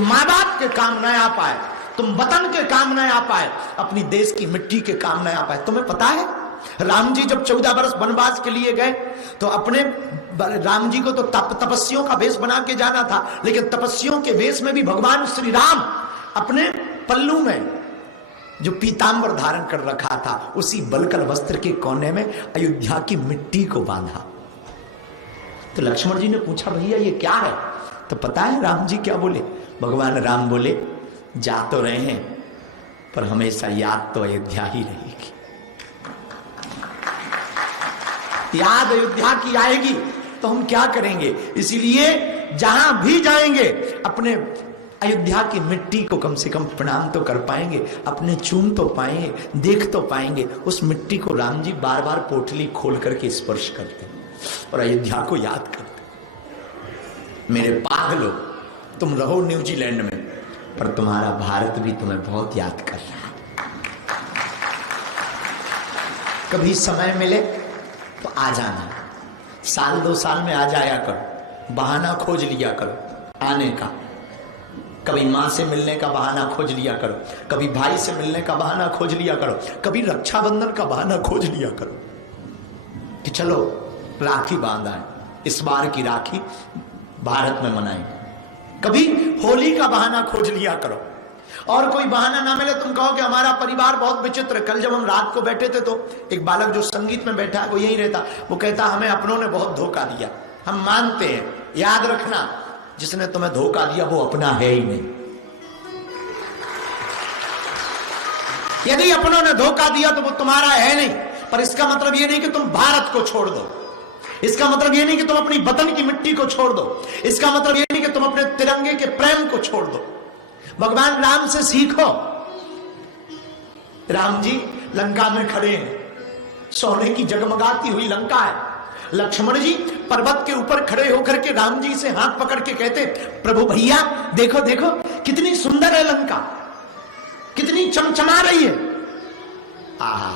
तुम माँ बाप के काम न आ पाए, तुम वतन के काम न आ पाए, अपनी देश की मिट्टी के काम न आ पाए। तुम्हें पता है राम जी जब 14 वर्ष वनवास के लिए गए तो अपने राम जी को तो तपस्वियों का वेश बना के जाना था, लेकिन तपस्वियों के वेश में भी भगवान श्री राम अपने पल्लू में जो पीतांबर धारण कर रखा था उसी बलकल वस्त्र के कोने में अयोध्या की मिट्टी को बांधा। तो लक्ष्मण जी ने पूछा भैया ये क्या है? तो पता है राम जी क्या बोले? भगवान राम बोले जा तो रहे हैं पर हमेशा याद तो अयोध्या ही रहेगी। याद अयोध्या की आएगी तो हम क्या करेंगे? इसीलिए जहां भी जाएंगे अपने अयोध्या की मिट्टी को कम से कम प्रणाम तो कर पाएंगे, अपने चूम तो पाएंगे, देख तो पाएंगे। उस मिट्टी को राम जी बार बार पोटली खोल करके स्पर्श करते और अयोध्या को याद करते। मेरे पागलो, तुम रहो न्यूजीलैंड में पर तुम्हारा भारत भी तुम्हें बहुत याद कर रहा है। कभी समय मिले तो आ जाना, साल 2 साल में आ जाया करो, बहाना खोज लिया करो आने का। कभी माँ से मिलने का बहाना खोज लिया करो, कभी भाई से मिलने का बहाना खोज लिया करो, कभी रक्षाबंधन का बहाना खोज लिया करो कि चलो राखी बांधा है, इस बार की राखी भारत में मनाएं। कभी होली का बहाना खोज लिया करो। और कोई बहाना ना मिले तुम कहो कि हमारा परिवार बहुत विचित्र है। कल जब हम रात को बैठे थे तो एक बालक जो संगीत में बैठा है वो यही रहता, वो कहता हमें अपनों ने बहुत धोखा दिया। हम मानते हैं, याद रखना जिसने तुम्हें धोखा दिया वो अपना है ही नहीं। यदि अपनों ने धोखा दिया तो वो तुम्हारा है नहीं, पर इसका मतलब ये नहीं कि तुम भारत को छोड़ दो, इसका मतलब ये नहीं कि तुम अपनी वतन की मिट्टी को छोड़ दो, इसका मतलब ये नहीं कि तुम अपने तिरंगे के प्रेम को छोड़ दो। भगवान राम से सीखो। राम जी लंका में खड़े हैं, सोने की जगमगाती हुई लंका है। लक्ष्मण जी पर्वत के ऊपर खड़े होकर के राम जी से हाथ पकड़ के कहते प्रभु भैया देखो देखो कितनी सुंदर है लंका, कितनी चमचमा रही है। आहा,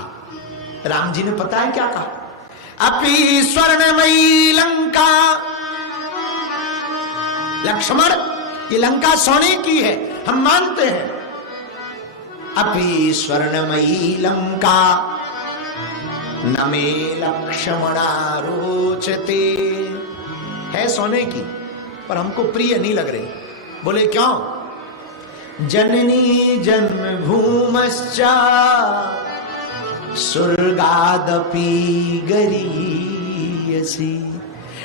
राम जी ने पता है क्या कहा? अपि स्वर्णमयी लंका। लक्ष्मण ये लंका सोने की है, हम मानते हैं। अपि स्वर्णमयी लंका न मे लक्ष्मणा रोचते। है सोने की पर हमको प्रिय नहीं लग रही। बोले क्यों? जननी जन्मभूमश्च स्वर्गादपि गरीयसी।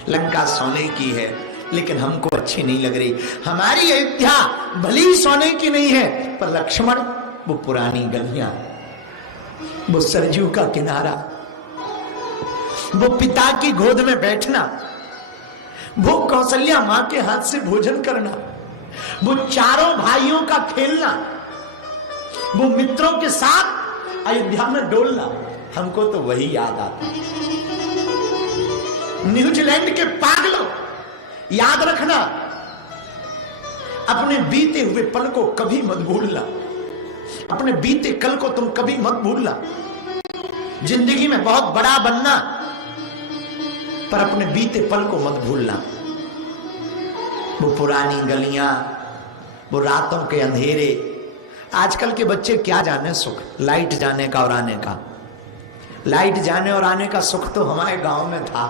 लंका सोने की है लेकिन हमको अच्छी नहीं लग रही। हमारी अयोध्या भली सोने की नहीं है पर लक्ष्मण वो पुरानी गलियां, वो सरजू का किनारा, वो पिता की गोद में बैठना, वो कौशल्या मां के हाथ से भोजन करना, वो चारों भाइयों का खेलना, वो मित्रों के साथ अयोध्या में डोलना, हमको तो वही याद आता। न्यूजीलैंड के पागलों याद रखना, अपने बीते हुए पल को कभी मत भूलना, अपने बीते कल को तुम कभी मत भूलना। जिंदगी में बहुत बड़ा बनना पर अपने बीते पल को मत भूलना। वो पुरानी गलियां, वो रातों के अंधेरे। आजकल के बच्चे क्या जाने सुख, लाइट जाने का और आने का। लाइट जाने और आने का सुख तो हमारे गांव में था।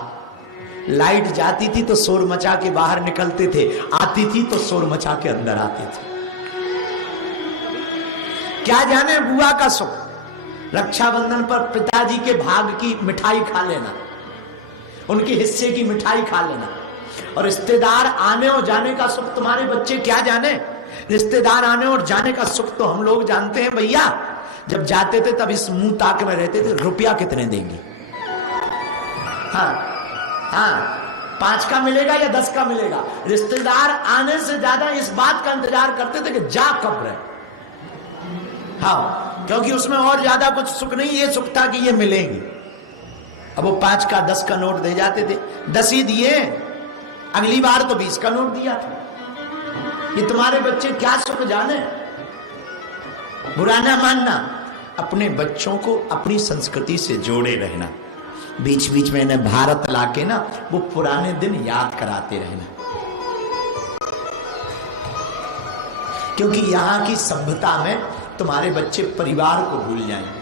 लाइट जाती थी तो शोर मचा के बाहर निकलते थे, आती थी तो शोर मचा के अंदर आते थे। क्या जाने बुआ का सुख, रक्षाबंधन पर पिताजी के भाग की मिठाई खा लेना, उनके हिस्से की मिठाई खा लेना। और रिश्तेदार आने और जाने का सुख तुम्हारे बच्चे क्या जाने। रिश्तेदार आने और जाने का सुख तो हम लोग जानते हैं भैया। जब जाते थे तब इस मुंह ताक में रहते थे, रुपया कितने देंगे। हाँ हाँ, 5 का मिलेगा या 10 का मिलेगा। रिश्तेदार आने से ज्यादा इस बात का इंतजार करते थे कि जा कब रहे। हाँ, क्योंकि उसमें और ज्यादा कुछ सुख नहीं, ये सुख था कि ये मिलेंगे। अब वो 5 का 10 का नोट दे जाते थे, 10 ही दिए, अगली बार तो 20 का नोट दिया था। ये तुम्हारे बच्चे क्या सुख जाने। बुरा ना मानना, अपने बच्चों को अपनी संस्कृति से जोड़े रहना। बीच बीच में इन्हें भारत लाके ना वो पुराने दिन याद कराते रहना। क्योंकि यहाँ की सभ्यता में तुम्हारे बच्चे परिवार को भूल जाएंगे,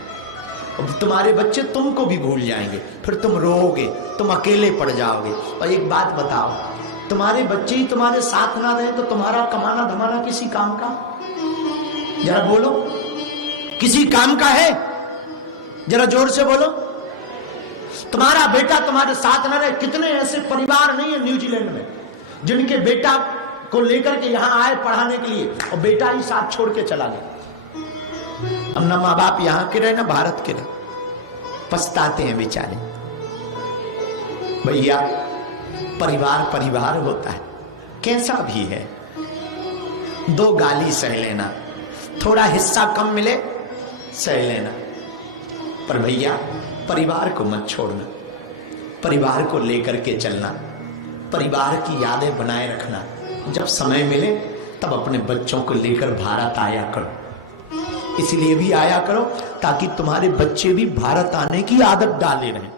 और तुम्हारे बच्चे तुमको भी भूल जाएंगे, फिर तुम रोओगे, तुम अकेले पड़ जाओगे। और एक बात बताओ, तुम्हारे बच्चे ही तुम्हारे साथ ना रहे तो तुम्हारा कमाना धमाना किसी काम का? जरा बोलो, किसी काम का है? जरा जोर से बोलो। तुम्हारा बेटा तुम्हारे साथ ना रहे, कितने ऐसे परिवार नहीं है न्यूजीलैंड में जिनके बेटा को लेकर के यहां आए पढ़ाने के लिए और बेटा ही साथ छोड़ के चला गया। अब ना माँ बाप यहां के रहे ना भारत के रहे, पछताते हैं बेचारे। भैया परिवार परिवार होता है, कैसा भी है, दो गाली सह लेना, थोड़ा हिस्सा कम मिले सह लेना, पर भैया परिवार को मत छोड़ना, परिवार को लेकर के चलना, परिवार की यादें बनाए रखना। जब समय मिले तब अपने बच्चों को लेकर भारत आया करो, इसलिए भी आया करो ताकि तुम्हारे बच्चे भी भारत आने की आदत डाले रहें।